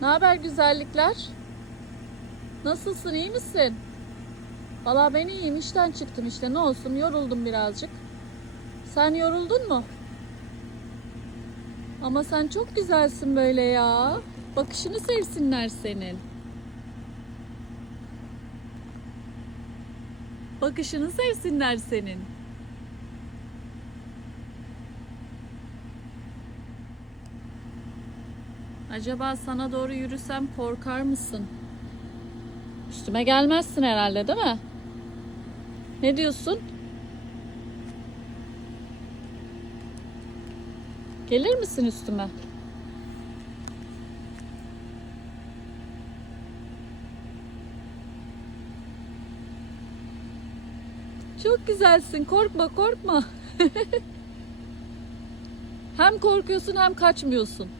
Ne haber güzellikler? Nasılsın, iyi misin? Valla ben iyiyim, işten çıktım işte. Ne olsun, yoruldum birazcık. Sen yoruldun mu? Ama sen çok güzelsin böyle ya. Bakışını sevsinler senin. Bakışını sevsinler senin. Acaba sana doğru yürüsem korkar mısın? Üstüme gelmezsin herhalde değil mi? Ne diyorsun? Gelir misin üstüme? Çok güzelsin. Korkma, korkma. hem korkuyorsun hem kaçmıyorsun.